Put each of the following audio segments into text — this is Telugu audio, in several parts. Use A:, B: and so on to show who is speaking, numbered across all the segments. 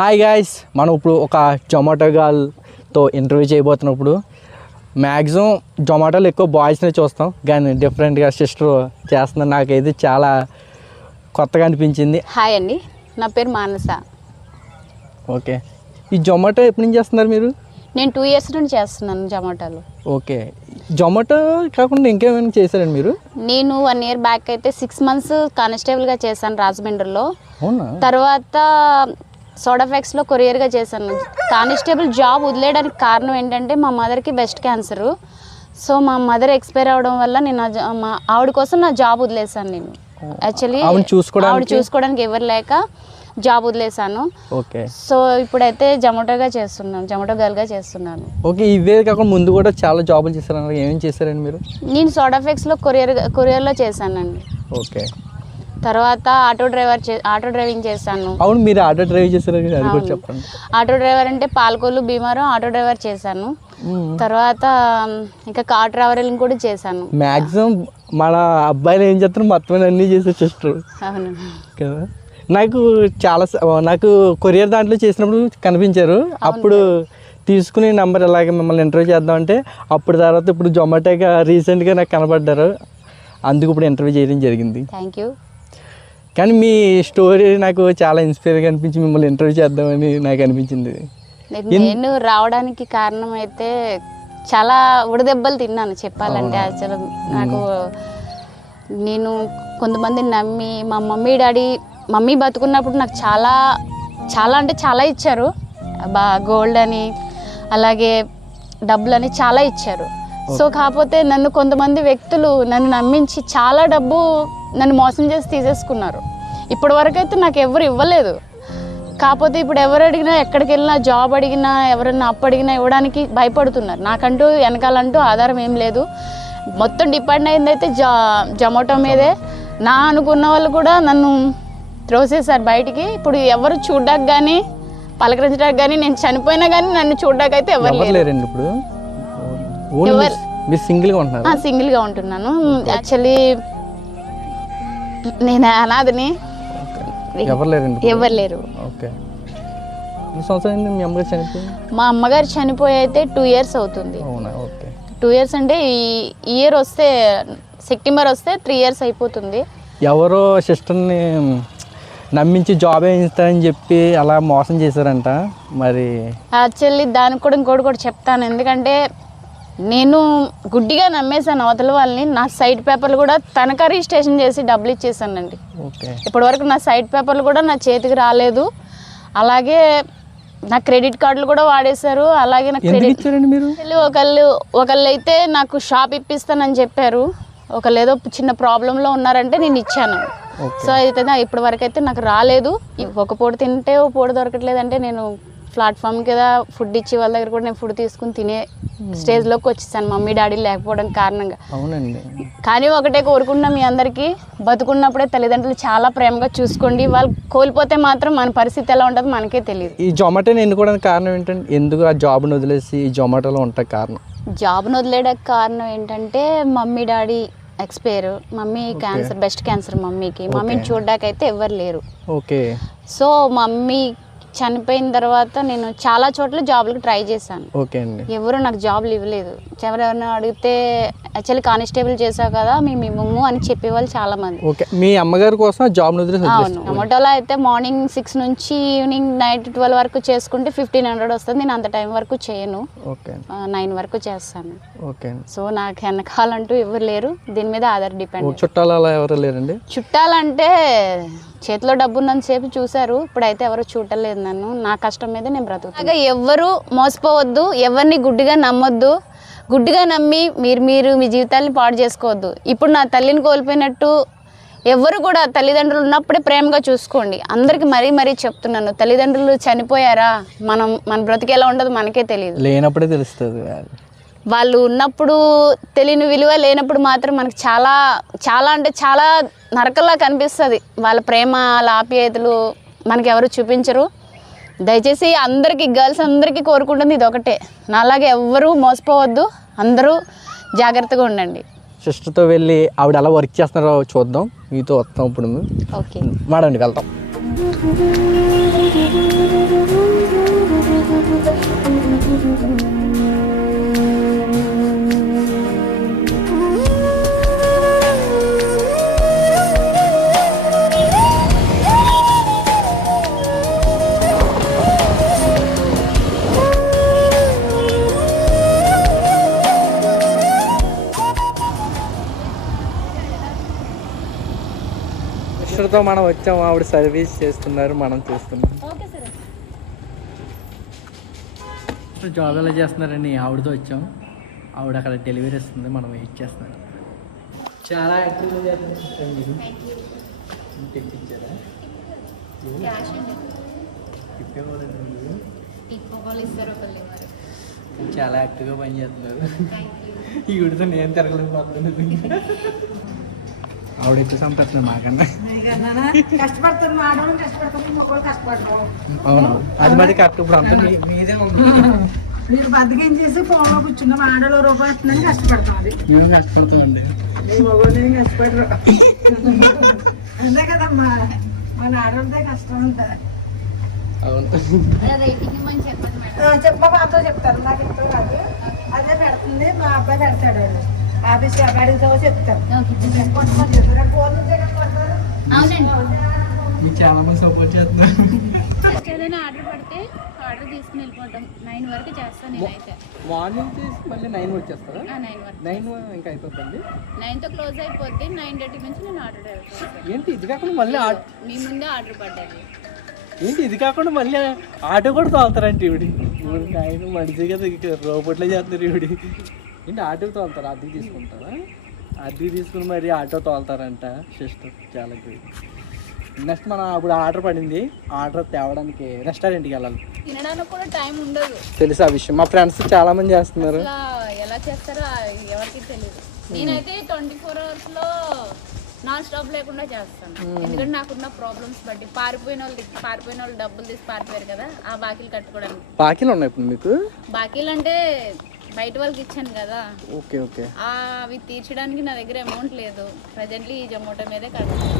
A: హాయ్ గాయ్స్ మనం ఇప్పుడు ఒక జొమాటో గాల్తో ఇంటర్వ్యూ చేయబోతున్నప్పుడు మ్యాక్సిమం జొమాటోలో ఎక్కువ బాయ్స్నే చూస్తాం. కానీ డిఫరెంట్గా సిస్టర్ చేస్తున్నారు నాకైతే చాలా కొత్తగా అనిపించింది.
B: హాయ్ అండి నా పేరు మానస.
A: ఓకే ఈ జొమాటో ఎప్పటి నుంచి చేస్తున్నారు మీరు?
B: నేను టూ ఇయర్స్ నుండి చేస్తున్నాను జొమాటోలో
A: ఓకే జొమాటో కాకుండా ఇంకేమైనా చేశారండి మీరు?
B: నేను వన్ ఇయర్ బ్యాక్ అయితే సిక్స్ మంత్స్ కానిస్టేబుల్గా చేశాను రాజమండ్రిలో. తర్వాత సోడాఫెక్స్లో కొరియర్గా చేశాను. కానిస్టేబుల్ జాబ్ వదిలేయడానికి కారణం ఏంటంటే మా మదర్కి బెస్ట్ క్యాన్సరు. సో మా మదర్ ఎక్స్పైర్ అవడం వల్ల నేను మా ఆవిడ కోసం నా జాబ్ వదిలేసాను నేను. యాక్చువల్లీ
A: ఆవిడ చూసుకోవడానికి?
B: ఎవరు లేక జాబ్ వదిలేసాను
A: ఓకే.
B: సో ఇప్పుడైతే జొమాటోగా చేస్తున్నాను జొమాటో గర్ల్గా చేస్తున్నాను.
A: ఓకే ఇవే కాకుండా ముందు కూడా చాలా జాబులు చేశారన్నారు. ఏమేమి చేశారండి మీరు?
B: నేను సోడాఫెక్స్లో కొరియర్ కొరియర్లో చేశానండి.
A: ఓకే.
B: తర్వాత ఆటో డ్రైవర్ ఆటో డ్రైవింగ్ చేశాను
A: అవును మీరు ఆటో డ్రైవ్ చేశారు అది కూడా. చెప్పండి.
B: ఆటో డ్రైవర్ అంటే పాలకొల్లు భీమారం ఆటో డ్రైవర్ చేశాను. తర్వాత ఇంకా కార్ ట్రావెలింగ్ కూడా చేశాను.
A: మ్యాక్సిమం మన అబ్బాయిలు ఏం చేస్తారు మొత్తం అన్నీ చేసే సిస్టర్
B: అవును.
A: కదా? నాకు చాలా నాకు కొరియర్ దాంట్లో చేసినప్పుడు కనిపించారు. అప్పుడు తీసుకుని నంబర్ ఇలాగ మిమ్మల్ని ఇంటర్వ్యూ చేద్దామంటే అప్పుడు తర్వాత ఇప్పుడు జొమాటోగా రీసెంట్గా నాకు కనబడ్డారు. అందుకు ఇప్పుడు ఇంటర్వ్యూ చేయడం జరిగింది.
B: Thank you.
A: కానీ మీ స్టోరీ నాకు చాలా ఇన్స్పైర్గా అనిపించి మిమ్మల్ని ఇంటర్వ్యూ చేద్దామని నాకు అనిపించింది.
B: నేను రావడానికి కారణం అయితే చాలా ఉడదెబ్బలు తిన్నాను చెప్పాలంటే అసలు నాకు నేను కొంతమందిని నమ్మి మా మమ్మీ డాడీ మమ్మీ బతుకున్నప్పుడు నాకు చాలా చాలా అంటే చాలా ఇచ్చారు. బా గోల్డ్ అని అలాగే డబ్బులని చాలా ఇచ్చారు. సో కాకపోతే నన్ను కొంతమంది వ్యక్తులు నన్ను నమ్మించి చాలా డబ్బు నన్ను మోసం చేసి తీసేసుకున్నారు. ఇప్పటి వరకు అయితే నాకు ఎవరు ఇవ్వలేదు. కాకపోతే ఇప్పుడు ఎవరు అడిగినా ఎక్కడికి వెళ్ళినా జాబ్ అడిగినా ఎవరన్నా అప్పు అడిగినా ఇవ్వడానికి భయపడుతున్నారు. నాకంటూ వెనకాలంటూ ఆధారం ఏం లేదు. మొత్తం డిపెండ్ అయింది అయితే జా జొమాటో మీదే. నా అనుకున్న వాళ్ళు కూడా నన్ను త్రోసేశారు బయటికి. ఇప్పుడు ఎవరు చూడ్డానికి కానీ పలకరించడానికి కానీ నేను చనిపోయినా కానీ నన్ను చూడ్డానికి అయితే ఎవరు
A: ఎవరు
B: లేరు.
A: లేరండి ఇప్పుడు? సింగిల్గా
B: ఉంటున్నాను. యాక్చువల్లీ నేను? అనాథని
A: ఎవరు లేరండి ఇప్పుడు?
B: ఎవరు లేరు
A: ఓకే అయింది అమ్మగారు
B: మా అమ్మగారు చనిపోయి అయితే టూ ఇయర్స్ అవుతుంది.
A: అవునా? ఓకే.
B: టూ ఇయర్స్ అంటే ఈ ఇయర్ వస్తే సెప్టెంబర్ వస్తే త్రీ ఇయర్స్ అయిపోతుంది.
A: ఎవరో సిస్టర్ని నమ్మించి జాబ్ వేయిస్తారని చెప్పి అలా మోసం చేశారంట. మరి
B: యాక్చువల్లీ దానికి కూడా ఇంకోటి కూడా చెప్తాను. ఎందుకంటే నేను గుడ్డిగా నమ్మేశాను అవతల వాళ్ళని. నా సైడ్ పేపర్లు కూడా తనఖా రిజిస్ట్రేషన్ చేసి డబ్బులు ఇచ్చేసానండి
A: ఓకే.
B: ఇప్పటివరకు నా సైడ్ పేపర్లు కూడా నా చేతికి రాలేదు. అలాగే నా క్రెడిట్ కార్డులు కూడా వాడేశారు. అలాగే నా క్రెడిట్ ఒకళ్ళు ఒకళ్ళు అయితే నాకు షాప్ ఇప్పిస్తానని చెప్పారు. ఒకళ్ళు ఏదో చిన్న ప్రాబ్లంలో ఉన్నారంటే నేను ఇచ్చాను. సో అయితే నా ఇప్పటి వరకు అయితే నాకు రాలేదు. ఒక పూట తింటే ఓ పూట దొరకట్లేదంటే నేను ప్లాట్ఫామ్ కింద ఫుడ్ ఇచ్చి వాళ్ళ దగ్గర కూడా నేను ఫుడ్ తీసుకుని తినే స్టేజ్లోకి వచ్చేసాను. మమ్మీ డాడీ లేకపోవడం కారణంగా.
A: అవునండి.
B: కానీ ఒకటే కోరుకున్నా మీ అందరికీ. బతుకున్నప్పుడే తల్లిదండ్రులు చాలా ప్రేమగా చూసుకోండి. వాళ్ళు కోల్పోతే మాత్రం మన పరిస్థితి ఎలా ఉంటుందో మనకే తెలియదు.
A: ఈ జొమాటోని ఎన్నుకోవడానికి కారణం ఏంటంటే ఎందుకు ఆ జాబ్ని వదిలేసి ఈ జొమాటోలో ఉంటా కారణం?
B: జాబ్ను వదిలేయడానికి కారణం ఏంటంటే mummy daddy expire. Mummy cancer breast cancer మమ్మీకి. మమ్మీని చూడడానికి అయితే ఎవరు లేరు.
A: ఓకే.
B: సో మమ్మీ చనిపోయిన తర్వాత నేను చాలా చోట్ల జాబ్లకు ట్రై చేశాను.
A: ఓకే అండి.
B: ఎవరు నాకు జాబ్లు ఇవ్వలేదు. ఎవరైనా అడిగితే యాక్చువల్లీ కానిస్టేబుల్ చేసావు కదా మేము ఇవ్వము అని చెప్పేవాళ్ళు చాలా మంది
A: ఓకే. మీ అమ్మగారి కోసం వదిలేసి
B: అవును. టొమాటోలో అయితే మార్నింగ్ సిక్స్ నుంచి ఈవినింగ్ నైట్ ట్వెల్వ్ వరకు చేసుకుంటే ఫిఫ్టీన్ హండ్రెడ్ వస్తుంది. నేను అంత టైం వరకు చేయను.
A: ఓకే.
B: నైన్ వరకు చేస్తాను.
A: ఓకే.
B: సో నాకు వెనకాలంటూ ఎవరు లేరు. దీని మీద ఆధార్ డిపెండ్.
A: చుట్టాలు అలా ఎవరు లేరండి?
B: చుట్టాలంటే చేతిలో డబ్బు ఉన్నంతసేపు చూశారు. ఇప్పుడైతే ఎవరు చూడలేదు నన్ను. నా కష్టం మీద నేను బ్రతుకుతాను ఎవ్వరు మోసపోవద్దు ఎవరిని గుడ్డిగా నమ్మొద్దు. గుడ్డిగా నమ్మి మీరు మీరు మీ జీవితాన్ని పాడు చేసుకోవద్దు. ఇప్పుడు నా తల్లిని కోల్పోయినట్టు ఎవ్వరు కూడా తల్లిదండ్రులు ఉన్నప్పుడే ప్రేమగా చూసుకోండి. అందరికి మరీ మరీ చెప్తున్నాను తల్లిదండ్రులు చనిపోయారా? మనం మన బ్రతికి ఎలా ఉండదు మనకే తెలియదు.
A: లేనప్పుడే తెలుస్తుంది
B: వాళ్ళు. ఉన్నప్పుడు తెలియని విలువ లేనప్పుడు మాత్రం మనకు చాలా చాలా అంటే చాలా నరకల్లా కనిపిస్తుంది. వాళ్ళ ప్రేమ వాళ్ళ ఆప్యాయతలు మనకి ఎవరు చూపించరు. దయచేసి అందరికీ గర్ల్స్ అందరికీ కోరుకుంటుంది ఇది ఒకటే నాలాగే ఎవ్వరూ మోసపోవద్దు. అందరూ జాగ్రత్తగా ఉండండి.
A: సిస్టర్తో వెళ్ళి ఆవిడ ఎలా వర్క్ చేస్తున్నారో చూద్దాం. మీతో వస్తాం ఇప్పుడు
B: ఓకే.
A: మాడండి వెళ్తాం Thank you. సిస్టర్తో మనం వచ్చాము ఆవిడ సర్వీస్ చేస్తున్నారు. మనం చూస్తున్నాం.
B: Okay sir.
A: జాబ్ ఎలా చేస్తున్నారని ఆవిడతో వచ్చాం. ఆవిడ అక్కడ డెలివరీ ఇస్తుంది మనం వెయిట్ చేస్తున్నాం. చాలా యాక్టివ్గా చేస్తున్నారు మీరు. చాలా యాక్టివ్గా పని చేస్తున్నారు
B: థ్యాంక్ యూ
A: ఈవిడతో నేను తిరగలేకపోతున్నాను. ఆవిడ ఎక్కువ సంపేస్తున్నారు మాకన్నా అవును. అది మరి కరెక్ట్. ఇప్పుడు అంతా మీ- మీదే ఉంది.
C: మీరు బద్దకం చేసి ఫోన్లో కూర్చున్నాం ఆడలో రూపాయి వస్తుందని కష్టపడతాం అది.
A: మేము కష్టపడుతామండి
C: కష్టపడరు. అంతే కదమ్మా. మన ఆడవాళ్ళదే కష్టం
A: అవును.
C: చెప్ప మాతో చెప్తారు. నాకు ఇష్టం కాదు. అదే పెడుతుంది మా అబ్బాయి పెడతాడు. వాడు. ఆఫీస్ అడిగితే చెప్తారు కొంతమంది చెప్తారు ఫోన్ నుంచే కదా కొడతారు.
B: అవునండి.
A: మీకు చాలా మంది సపోర్ట్ చేస్తున్నారు.
B: ఏదైనా ఆర్డర్ పడితే ఆర్డర్ తీసుకుని వెళ్ళిపోతాం. నైన్ వరకు చేస్తాను నేనైతే.
A: మార్నింగ్ చేసి మళ్ళీ నైన్ వచ్చేస్తారా
B: నైన్ వరకు.
A: నైన్ ఇంకా అయిపోతుంది
B: నైన్తో క్లోజ్ అయిపోద్ది. నైన్ థర్టీ నుంచి నేను ఆర్డర్
A: ఏంటి ఇది కాకుండా మళ్ళీ
B: మీ ముందే ఆర్డర్ పడ్డాయి
A: ఏంటి ఇది కాకుండా మళ్ళీ ఆటో కూడా తోలుతారంటే ఇవిడి ఆయన ఇక రోబోట్లో చేస్తున్నారు ఇవిడి ఏంటి ఆటో తోలుతారు? అద్దెకి తీసుకుంటారా? అద్దెకి తీసుకుని మరి ఆటో తోలుతారంట సిస్టర్ చాలా గ్రేట్ నెక్స్ట్ మనం అప్పుడు ఆర్డర్ పడింది. ఆర్డర్ తేవడానికి రెస్టారెంట్కి వెళ్ళాలి.
B: తినడానికి కూడా టైం ఉండదు.
A: తెలుసు ఆ విషయం. మా ఫ్రెండ్స్ చాలా మంది చేస్తున్నారు.
B: ఎలా చేస్తారో ఎవరికి తెలియదు నేనైతే ట్వంటీ ఫోర్ అవర్స్లో నాన్ స్టాప్ లేకుండా చేస్తాను. ఎందుకంటే నాకున్న ప్రాబ్లమ్స్ బట్టి పారిపోయిన వాళ్ళు పారిపోయిన వాళ్ళు డబ్బులు తీసి పారిపోయారు కదా ఆ బాకీలు కట్టుకోవడానికి.
A: బాకీలు ఉన్నాయి ఇప్పుడు మీకు?
B: బాకీలు అంటే బయట వాళ్ళకి ఇచ్చాను కదా.
A: Okay okay.
B: ఆ అవి తీర్చడానికి నా దగ్గర అమౌంట్ లేదు. ప్రజెంట్లీ ఈ జొమాటో మీదే కడుతున్నాను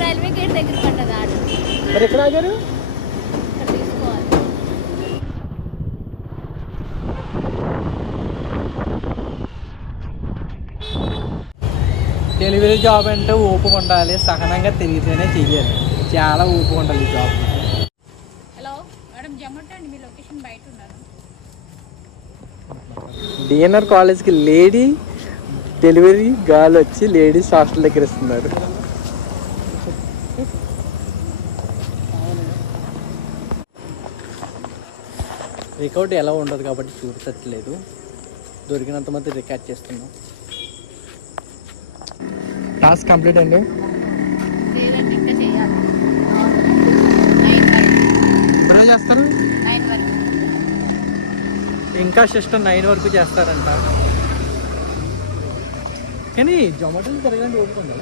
B: రైల్వే గేట్ దగ్గర పడ్డది
A: డెలివరీ జాబ్ అంటే ఊపు ఉండాలి సహనంగా తిరిగితేనే చెయ్యాలి చాలా ఊపు ఉండాలి ఈ జాబ్
B: హలో మేడం జొమాటో అండి మీ లొకేషన్ బయట ఉన్నారు
A: డిఎన్ఆర్ కాలేజ్కి లేడీ డెలివరీ గర్ల్ వచ్చి లేడీస్ హాస్టల్ దగ్గర ఇస్తున్నారు రికార్డ్ ఎలా ఉండదు కాబట్టి చూపించట్లేదు దొరికినంత మంది రికార్డ్ చేస్తున్నాం టాస్క్ కంప్లీట్ అండి. చేస్తారు? ఇంకా సిస్టమ్ నైన్ వరకు చేస్తారంట. కానీ జొమాటోలో తిరగండి ఓపుకుందా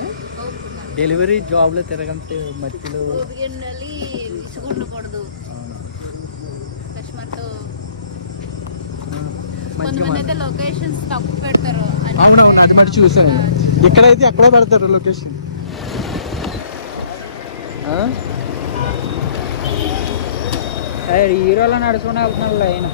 A: డెలివరీ జాబ్లో తిరగంటే మధ్యలో
B: ఓపిక ఉండాలి విసుగుండకూడదు కస్టమర్తో
A: మంచిగా
B: కొంతమంది అయితే లొకేషన్స్ తక్కువ పెడతారు
A: అవునవును అది మరి చూసాను. ఇక్కడైతే అక్కడే పెడతారు లొకేషన్
C: హీరోలో నడుచుకుని వెళ్తున్నాడు ఆయన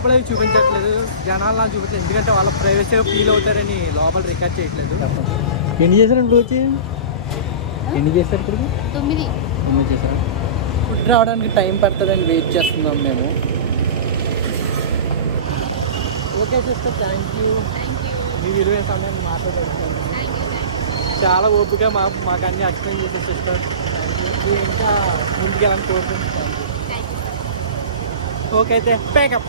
A: లోపల అవి చూపించట్లేదు. జనాలు నాకు చూపించలేదు ఎందుకంటే వాళ్ళ ప్రైవసీగా ఫీల్ అవుతారని లోపల రికార్డ్ చేయట్లేదు. ఎన్ని చేశారు ఇప్పుడు వచ్చి? ఎన్ని చేశారు ఇప్పుడు
B: తొమ్మిది.
A: ఎన్ని చేశారు? ఫుడ్ రావడానికి టైం పడుతుందని వెయిట్ చేస్తున్నాం మేము. ఓకే సిస్టర్ థ్యాంక్ యూ మీ విలువైన సమయాన్ని మాట్లాడుతున్నాను
B: థ్యాంక్ యూ థ్యాంక్ యూ
A: చాలా ఓపిక మా మాకు అన్ని ఎక్స్ప్లెయిన్ చేసే సిస్టర్ ఇంకా కోరుకుంటున్నాను
B: థ్యాంక్ యూ
A: ఓకే అయితే ప్యాకప్